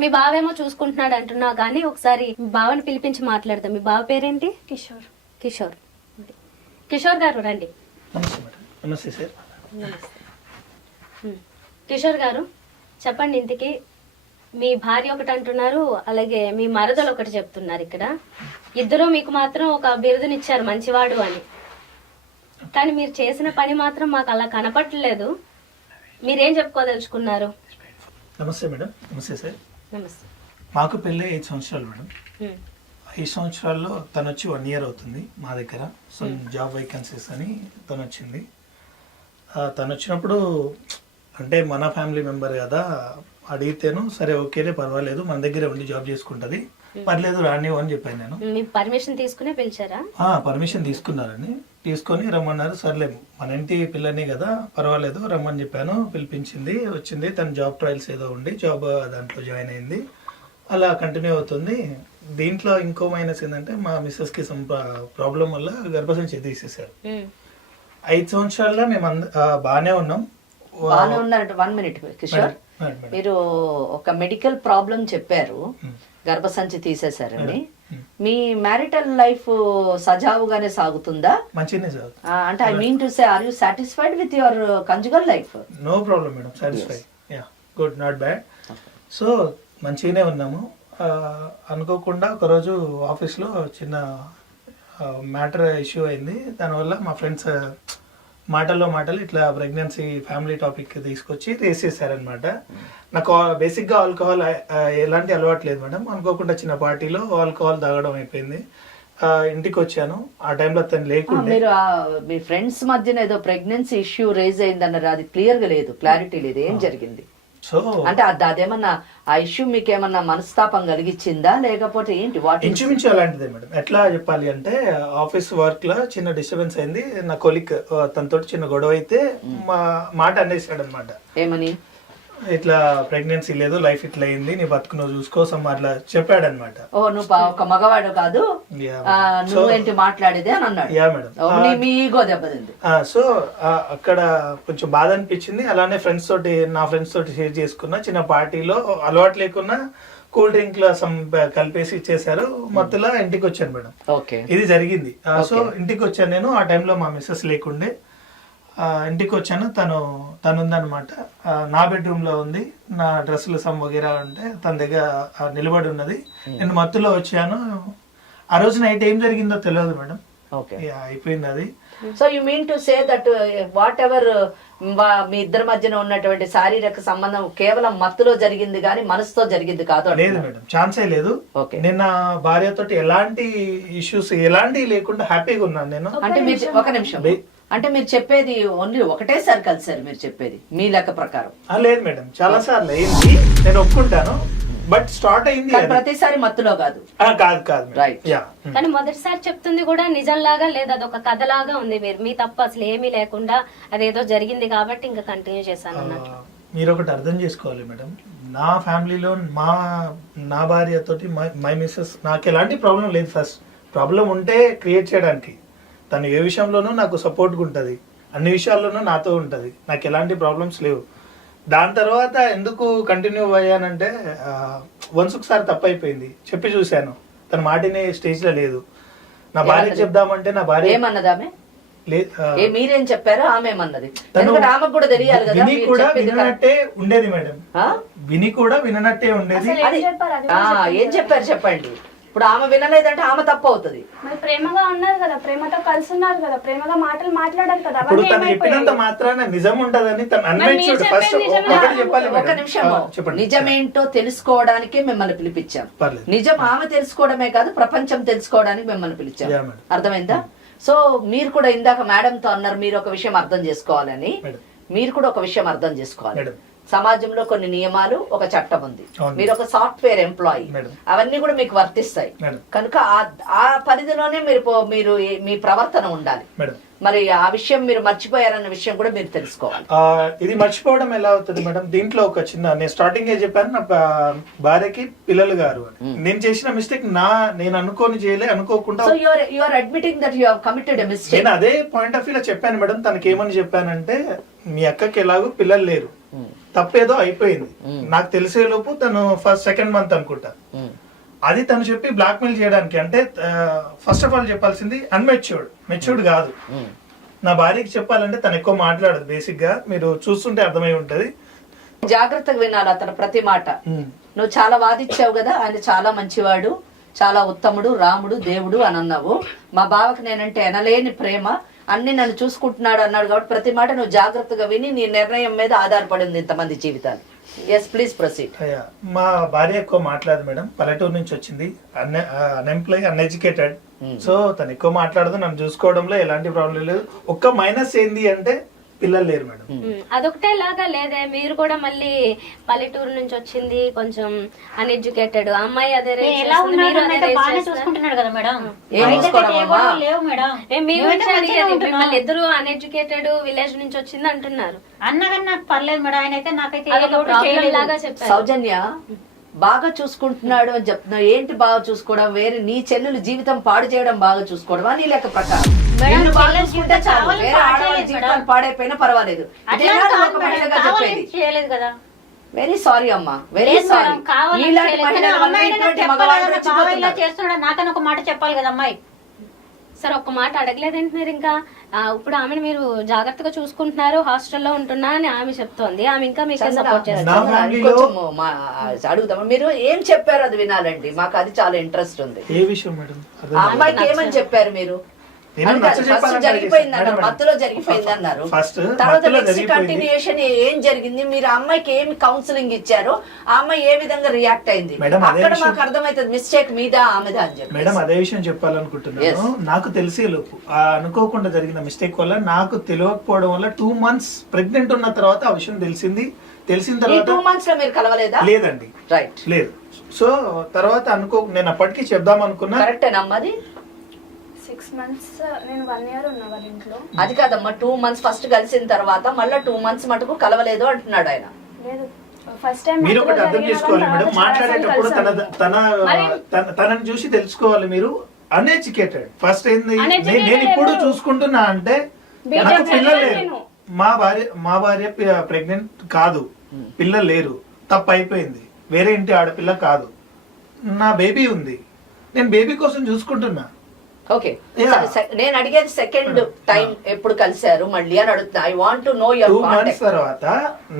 మీ బావేమో చూసుకుంటున్నాడు అంటున్నావు కానీ ఒకసారి మీ బావని పిలిపించి మాట్లాడదాం. మీ బావ పేరేంటి? కిషోర్. కిషోర్. కిషోర్ గారు రండి. నమస్తే సార్. కిషోర్ గారు చెప్పండి ఇంటికి మీ భార్య ఒకటి అంటున్నారు అలాగే మీ మరదలు ఒకటి చెప్తున్నారు ఇక్కడ. ఇద్దరు మీకు మాత్రం ఒక బిరుదునిచ్చారు మంచివాడు అని. కానీ మీరు చేసిన పని మాత్రం మాకు అలా కనపట్లేదు మీరేం చెప్పుకోదలుచుకున్నారు? నమస్తే మేడం. నమస్తే సార్. నమస్తే. మాకు పెళ్ళి ఐదు సంవత్సరాలు మేడం. ఐదు సంవత్సరాల్లో తను వచ్చి వన్ ఇయర్ అవుతుంది మా దగ్గర. సో జాబ్ వేకెన్సీస్ అని తను వచ్చింది తను వచ్చినప్పుడు అంటే మన ఫ్యామిలీ మెంబర్ కదా అడిగితేను సరే ఓకేలే పర్వాలేదు మన దగ్గరే ఉండి జాబ్ చేసుకుంటుంది. పర్లేదు రానివ్వు అని చెప్పాను నేను. మీ పర్మిషన్ తీసుకునే పిలిచారా? పర్మిషన్ తీసుకున్నారని. తీసుకొని రమ్మన్నారు. సర్లే మన ఇంటి పిల్లని కదా పర్వాలేదు రమ్మని చెప్పాను. పిలిపించింది వచ్చింది. తన జాబ్ ట్రయల్స్ ఏదో ఉండి జాబ్ దాంట్లో జాయిన్ అయింది. అలా కంటిన్యూ అవుతుంది. దీంట్లో ఇంకో మైనస్ ఏంటంటే మా మిస్సెస్కి సమ్ ప్రాబ్లం వల్ల గర్భసంచి తీసేశారు ఉమ్. ఐదు సంవత్సరాల్లో మేము అంద బాగానే ఉన్నాం. బాగానే ఉన్నారంట. One minute Kishore. మీరు ఒక మెడికల్ ప్రాబ్లం చెప్పారు. Hmm. గర్భసంచి తీసేశారని Hmm. మీ మ్యారిటల్ లైఫ్ సజావుగానే సాగుతుందా? మంచిగానే సార్ అంటే I mean to say are you satisfied with your conjugal life? No problem madam satisfy yeah good not bad. So మంచిగానే ఉన్నాము. అనుకోకుండా ఒకరోజు ఆఫీస్లో చిన్న మ్యాటర్ ఇష్యూ అయింది. దానివల్ల మా ఫ్రెండ్స్ మాటల్లో మాటలు ఇట్లా ప్రెగ్నెన్సీ ఫ్యామిలీ టాపిక్ తీసుకొచ్చి రేస్ చేశారనమాట నాకు బేసిక్గా ఆల్కహాల్ ఎలాంటి అలవాటు లేదు మేడం. అనుకోకుండా చిన్న పార్టీలో ఆల్కహాల్ తాగడం అయిపోయింది. ఇంటికి వచ్చాను. ఆ టైంలో తను లేకుండే. మీరు మీ ఫ్రెండ్స్ మధ్యన ఏదో ప్రెగ్నెన్సీ ఇష్యూ రేజ్ అయిందన్నారు. అది క్లియర్గా లేదు. క్లారిటీ లేదు. ఏం జరిగింది? సో అంటే అది అదేమన్నా ఆ ఇష్యూ మీకు ఏమన్నా మనస్తాపం కలిగించిందా లేకపోతే ఏంటి? వాట్ ఇంచుమించు అలాంటిదే మేడం. ఎట్లా చెప్పాలి అంటే ఆఫీస్ వర్క్లో చిన్న డిస్టర్బెన్స్ అయింది. నా కొలిక్ తనతో చిన్న గొడవ అయితే మా మాట అనేసాడు అనమాట ఏమని? ఇట్లా ప్రెగ్నెన్సీ లేదు లైఫ్ ఇట్లా అయింది నీ బతుకు నువ్వు చూసుకోసం అట్లా చెప్పాడు అనమాట ఓ నువ్వు ఒక మగవాడు కాదు. ఆ. నువ్వేంటి మాట్లాడేది అని అన్నాడు. Yeah madam. ఓ, నీ మీ ఈగో దెబ్బతింది. సో అక్కడ కొంచెం బాధ అనిపించింది. అలానే ఫ్రెండ్స్ తోటి నా ఫ్రెండ్స్ తోటి షేర్ చేసుకున్న చిన్న పార్టీలో అలవాటు లేకున్నా కూల్ డ్రింక్లో some కలిపేసి ఇచ్చేసారు మత్తులో ఇంటికి వచ్చాను మేడం. ఓకే. ఇది జరిగింది. సో ఇంటికి వచ్చాను నేను. ఆ టైంలో మా మిస్సెస్ లేకుండే. ఇంటికి వచ్చాను తను తను ఉందన్నమాట ఆ, నా బెడ్రూమ్లో ఉంది. నా డ్రెస్సులు సమ్ వగేరా ఉంటే తన దగ్గర నిలబడి ఉన్నది. నేను మత్తులో వచ్చాను. ఆ రోజు నైట్ ఏం జరిగిందో తెలియదు మేడం. అయిపోయింది అది. So you mean to say that whatever మీ ఇద్దరి మధ్యన ఉన్నటువంటి శారీరక సంబంధం కేవలం మత్తులో జరిగింది కానీ మనసుతో జరిగింది కాదు లేదు మేడం. ఛాన్సే లేదు. ఓకే. నిన్న భార్యతోటి ఎలాంటి ఇష్యూస్ ఎలాంటి లేకుండా హ్యాపీగా ఉన్నాను నేను. అంటే మీరు ఒక నిమిషం. అంటే మీరు చెప్పేది ఓన్లీ ఒకటేసారి కలిసారు మీరు చెప్పేది. మీ లెక్క ప్రకారం. ఆ, లేదు మేడం. చాలా సార్లు అయింది. నేను ఒప్పుకుంటాను. బట్ స్టార్ట్ అయింది కానీ. ప్రతిసారి మత్తులో కాదు. ఆ, కాదు కాదు మేడం. Right. యా కానీ మొదటిసారి చెప్తుంది కూడా నిజంలాగా లేదా. అదొక కథలాగా ఉంది మీరు. మీ తప్ప అసలు ఏమీ లేకుండా అదేదో జరిగింది కాబట్టి ఇంకా కంటిన్యూ చేశాను అన్నట్లు ఆ, మీరు ఒకటి అర్థం చేసుకోవాలి మేడం. నా ఫ్యామిలీలో మా నా భార్యతోటి మై మై మిస్సెస్ నాకు ఎలాంటి ప్రాబ్లం లేదు. ఫస్ట్ ప్రాబ్లం ఉంటే క్రియేట్ చేయడానికి. తను ఏ విషయంలోనూ నాకు సపోర్ట్గా ఉంటుంది. అన్ని విషయాల్లోనూ నాతో ఉంటుంది. నాకు ఎలాంటి ప్రాబ్లమ్స్ లేవు. దాని తర్వాత ఎందుకు కంటిన్యూ అయ్యానంటే వన్స్ ఒకసారి తప్పైపోయింది. చెప్పి చూశాను. తన మాటినే స్టేజ్లో లేదు. నా భార్య? చెప్దామంటే నా భార్య ఏమన్నది ఆమె? లేదు ఆ, ఏ మీరేం చెప్పారో ఆమె ఏమన్నది? ఆమెకు కూడా తెలియాలి కదా విని కూడా. విననట్టే ఉండేది మేడం. ఆ? విని కూడా విననట్టే ఉండేది. ఏం చెప్పారు చెప్పండి. ఇప్పుడు ఆమె వినలేదంటే ఆమె తప్పు అవుతుంది మరి ప్రేమగా ఉన్నారు కదా ప్రేమతో కలిసి ఉన్నారు కదా ప్రేమగా మాటలు మాట్లాడారు కదా ఇప్పుడు అవన్నీ తను చెప్పినంత ఏమైపోయాయి మాత్రమే నిజం ఉంటదని తను మరి అన్వేషించుడు మీరు ఫస్ట్ చెప్పేది నిజమే. ఒకటి చెప్పాలి ఒక మేడం. నిమిషం ఆ, చెప్పండి నిజమేంటో తెలుసుకోవడానికే మిమ్మల్ని పిలిపించాం పర్లేదు. నిజం ఆమె తెలుసుకోవడమే కాదు ప్రపంచం తెలుసుకోవడానికి మిమ్మల్ని పిలిచాం. అర్థమైందా సో మీరు కూడా ఇందాక మేడం తో అన్నారు మీరు ఒక విషయం అర్థం చేసుకోవాలని. మీరు కూడా ఒక విషయం అర్థం చేసుకోవాలి మేడం. సమాజంలో కొన్ని నియమాలు ఒక చట్టం ఉంది. మీరు ఒక సాఫ్ట్వేర్ ఎంప్లాయీ. అవన్నీ కూడా మీకు వర్తిస్తాయి. కనుక ఆ- పరిధిలోనే మీరు మీరు మీ ప్రవర్తన ఉండాలి. మరి ఆ విషయం మీరు మర్చిపోయారన్న విషయం కూడా మీరు తెలుసుకోవాలి. ఇది మర్చిపోవడం ఎలా అవుతుంది మేడం? దీంట్లో ఒక చిన్న నేను స్టార్టింగ్ ఏ చెప్పాను నా భార్యకి పిల్లలు గారు నేను చేసిన మిస్టేక్ నా నేను అనుకోని చేయలే అనుకోకుండా so your your admitting that you have committed a mistake నేను అదే పాయింట్ ఆఫ్ వ్యూ లో చెప్పాను మేడం తనకి ఏమని చెప్పానంటే మీ అక్కకి ఎలాగో పిల్లలు లేరు. తప్పేదో అయిపోయింది. నాకు తెలిసే లోపు తను ఫస్ట్ సెకండ్ మంత్ అనుకుంటా. అది తను చెప్పి బ్లాక్మెయిల్ చేయడానికి అంటే ఫస్ట్ ఆఫ్ ఆల్ చెప్పాల్సింది అన్మెచ్యూర్డ్ మెచ్యూర్డ్ కాదు. నా భార్యకి చెప్పాలంటే తను ఎక్కువ మాట్లాడదు బేసిక్గా మీరు చూస్తుంటే అర్థమై ఉంటది. జాగ్రత్తగా వినాలి అతను ప్రతి మాట? నువ్వు చాలా వాదిచ్చావు కదా ఆయన చాలా మంచివాడు చాలా ఉత్తముడు రాముడు దేవుడు అని అన్నావు. మా బావకి నేనంటే ఎనలేని ప్రేమ అన్ని నన్ను చూసుకుంటున్నాడు అన్నాడు కాబట్టి ప్రతి మాట నువ్వు జాగ్రత్తగా విని నీ నిర్ణయం మీద ఆధారపడింది ఇంతమంది జీవితాలు. ఎస్ ప్లీజ్ ప్రొసీడ్ అయ్యా మా భార్య ఎక్కువ మాట్లాడదు మేడం. పల్లెటూరు నుంచి వచ్చింది. అన్ అన్ఎంప్లాయ్ అన్ఎడ్యుకేటెడ్ సో తను ఎక్కువ మాట్లాడదు. నన్ను చూసుకోవడంలో ఎలాంటి ప్రాబ్లం లేదు. ఒక్క మైనస్ ఏంది అంటే పిల్లలు లేరు మేడం. అదొకటే లాగా లేదే. మీరు కూడా మళ్ళీ పల్లెటూరు నుంచి వచ్చింది కొంచెం అన్ఎడ్యుకేటెడ్ అమ్మాయి అదే ఎలా ఉన్నాడు అంటే బాగానే. చూసుకుంటున్నాడు కదా మేడం. లేవు మేడం. మీ గురించి అడిగేది. మిమ్మల్ని ఇద్దరు అన్ఎడ్యుకేటెడ్ విలేజ్ నుంచి వచ్చింది అంటున్నారు. అన్నగాని నాకు పర్లేదు మేడం. ఆయన అయితే నాకైతే సౌజన్య బాగా చూసుకుంటున్నాడు అని చెప్తున్నావు. ఏంటి బాగా చూసుకోవడం? వేరే నీ చెల్లెలు జీవితం పాడు చేయడం బాగా చూసుకోవడం నీ లెక్క ప్రకారం. నిన్ను బాగా చూసుకుంటే చాలు. వేరే ఆడవాళ్ళ జీవితాలు. పాడైపోయినా పర్వాలేదు. కాదు ఒక మేడం, మహిళగా కావాలని చెప్పేది? చేయలేదు కదా. వెరీ సారీ అమ్మా. Very sorry. చేస్తున్నాడు. నాకని ఒక మాట చెప్పాలి కదా అమ్మాయి. సరే ఒక్క మాట అడగలేదేంటి మీరు ఇంకా. ఇప్పుడు ఆమెను మీరు జాగ్రత్తగా చూసుకుంటున్నారు హాస్టల్లో ఉంటున్నా అని ఆమె చెప్తోంది. ఆమె ఇంకా మీకు సపోర్ట్ మా అడుగుదాం మీరు ఏం చెప్పారు అది వినాలండి? మాకు అది చాలా ఇంట్రెస్ట్ ఉంది. ఏ విషయం మేడం. అమ్మాయికి ఏమని చెప్పారు మీరు? తర్వాత ఏం జరిగింది? మీరు అమ్మాయికి ఏమి కౌన్సిలింగ్ ఇచ్చారు? ఆ అమ్మాయి ఏ విధంగా రియాక్ట్ అయింది? అక్కడ మాకు అర్థమవుతుంది. మిస్టేక్ మీద ఆమెదా అని చెప్పి మేడం అదే విషయం చెప్పాలనుకుంటున్నాను. నాకు తెలిసే లోపు అనుకోకుండా జరిగిన మిస్టేక్ వల్ల నాకు తెలియకపోవడం వల్ల టూ మంత్స్ ప్రెగ్నెంట్ ఉన్న తర్వాత ఆ విషయం తెలిసింది. తెలిసిన ఈ టూ తర్వాత మంత్స్లో మీరు కలవలేదా? లేదండి. రైట్ లేదు. సో తర్వాత అనుకో నేను అప్పటికి చెప్దాం అనుకున్నా. అది? సిక్స్ మంత్స్ నేను వన్ ఇయర్ ఉన్నా వాళ్ళ ఇంట్లో. అది కాదమ్మా టూ మంత్స్ ఫస్ట్ కలిసిన తర్వాత మళ్ళీ టూ మంత్స్ మటుకు కలవలేదు అంటున్నాడు ఆయన. లేదు. ఫస్ట్ టైం మీరు ఒకటి అర్థం చేసుకోవాలి మేడం మాట్లాడేటప్పుడు తన తన తన- తనని చూసి తెలుసుకోవాలి మీరు. అన్ఎడ్యుకేటెడ్ ఫస్ట్ ఏంది? నేను ఇప్పుడు చూసుకుంటున్నా అంటే నాకు పిల్లలు లేరు. మా భార్య మా భార్య ప్రెగ్నెంట్ కాదు. పిల్లలు లేరు. తప్పు అయిపోయింది. వేరే ఇంటి ఆడపిల్ల కాదు. నా బేబీ ఉంది. నేను బేబీ కోసం చూసుకుంటున్నా. ఓకే నేను అడిగేది సెకండ్ టైం ఎప్పుడు కలిశారు మళ్ళీ అని అడుగుతున్నా. I want to know your contact తర్వాత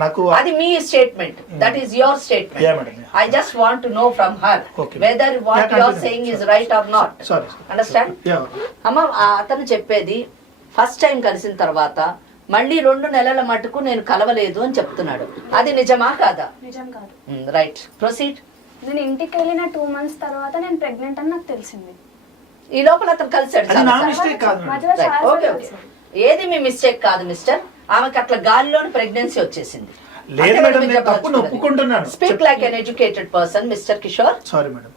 నాకు అది మీ statement that is your statement. I just want to know from her. Whether what you are. Saying is. Right or not. Understand. అమ్మ ఆ అతను చెప్పేది ఫస్ట్ టైం కలిసిన తర్వాత మళ్ళీ రెండు నెలల మటుకు నేను కలవలేదు అని చెప్తున్నాడు. అది నిజమా కాదా? నిజం కాదు. రైట్ ప్రొసీడ్ నేను ఇంటికి వెళ్ళిన టూ మంత్స్ తర్వాత నేను ప్రెగ్నెంట్ అని నాకు తెలిసింది. ఈ లోపల అతను కలిసాను. ఏది మీ మిస్టేక్ కాదు మిస్టర్ ఆమెకి అట్లా గాలిలోని ప్రెగ్నెన్సీ వచ్చేసింది. లేదు మేడం, నేను తప్పును ఒప్పుకుంటున్నాను. Speak like an educated person Mister Kishore sorry madam